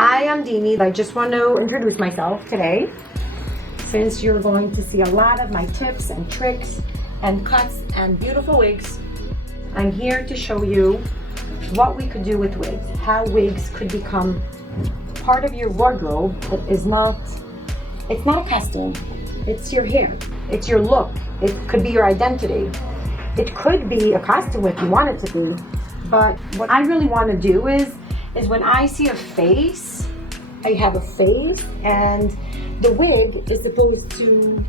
Hi, I'm Dini. I just want to introduce myself today, since you're going to see a lot of my tips and tricks and cuts and beautiful wigs. I'm here to show you what we could do with wigs, how wigs could become part of your wardrobe that is not, it's not a costume, it's your hair, it's your look, it could be your identity. It could be a costume if you want it to be, but what I really want to do is when I see a face, I have a face, and the wig is supposed to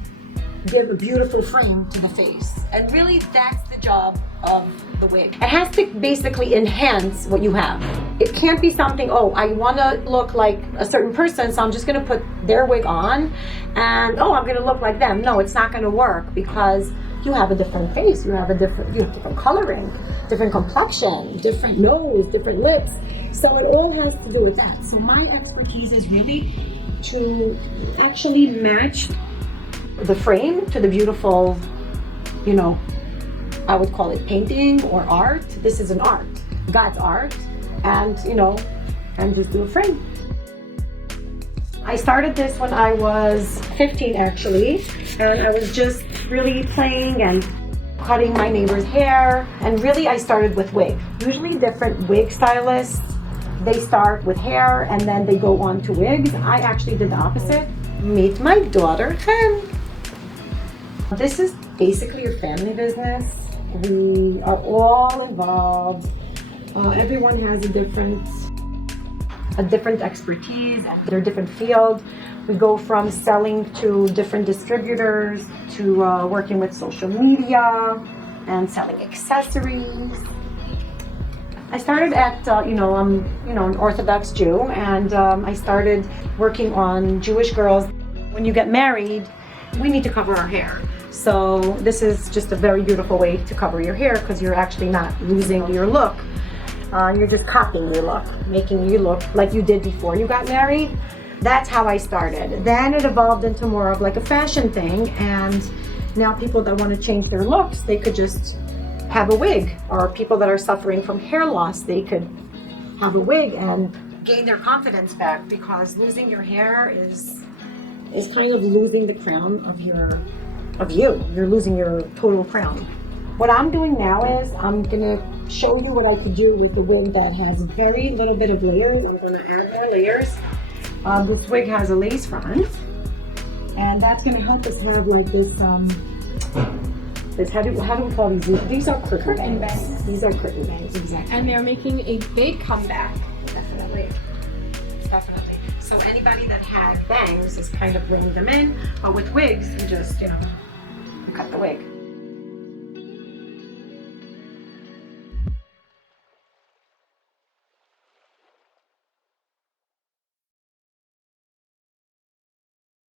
give a beautiful frame to the face. And really, that's the job of the wig. It has to basically enhance what you have. It can't be something, oh, I want to look like a certain person, so I'm just going to put their wig on, and oh, I'm going to look like them. No, it's not going to work, because you have a different face, you have different coloring, different complexion, different nose, different lips. So it all has to do with that. So my expertise is really to actually match the frame to the beautiful, I would call it painting or art. This is an art, God's art, and and just do a frame. I started this when I was 15 actually, and I was just really playing and cutting my neighbor's hair, and really I started with wig. Usually different wig stylists, they start with hair and then they go on to wigs. I actually did the opposite. Meet my daughter, Hen. This is basically a family business. We are all involved. Everyone has a different expertise, their different field. We go from selling to different distributors to working with social media and selling accessories. I started at, I'm an Orthodox Jew, and I started working on Jewish girls. When you get married, we need to cover our hair. So this is just a very beautiful way to cover your hair, because you're actually not losing your look. You're just copying your look, making you look like you did before you got married. That's how I started. Then it evolved into more of like a fashion thing, and now people that want to change their looks, they could just have a wig, or people that are suffering from hair loss, they could have a wig and gain their confidence back, because losing your hair is kind of losing the crown of you. You're losing your total crown. What I'm doing now is I'm gonna show you what I could do with the wig that has very little bit of oil. I'm gonna add more layers. This wig has a lace front, and that's gonna help us have like this how do we call these? These are curtain bangs. These are curtain bangs, exactly. And they're making a big comeback. Definitely. So anybody that had bangs is kind of bringing them in, but with wigs, you just, you cut the wig.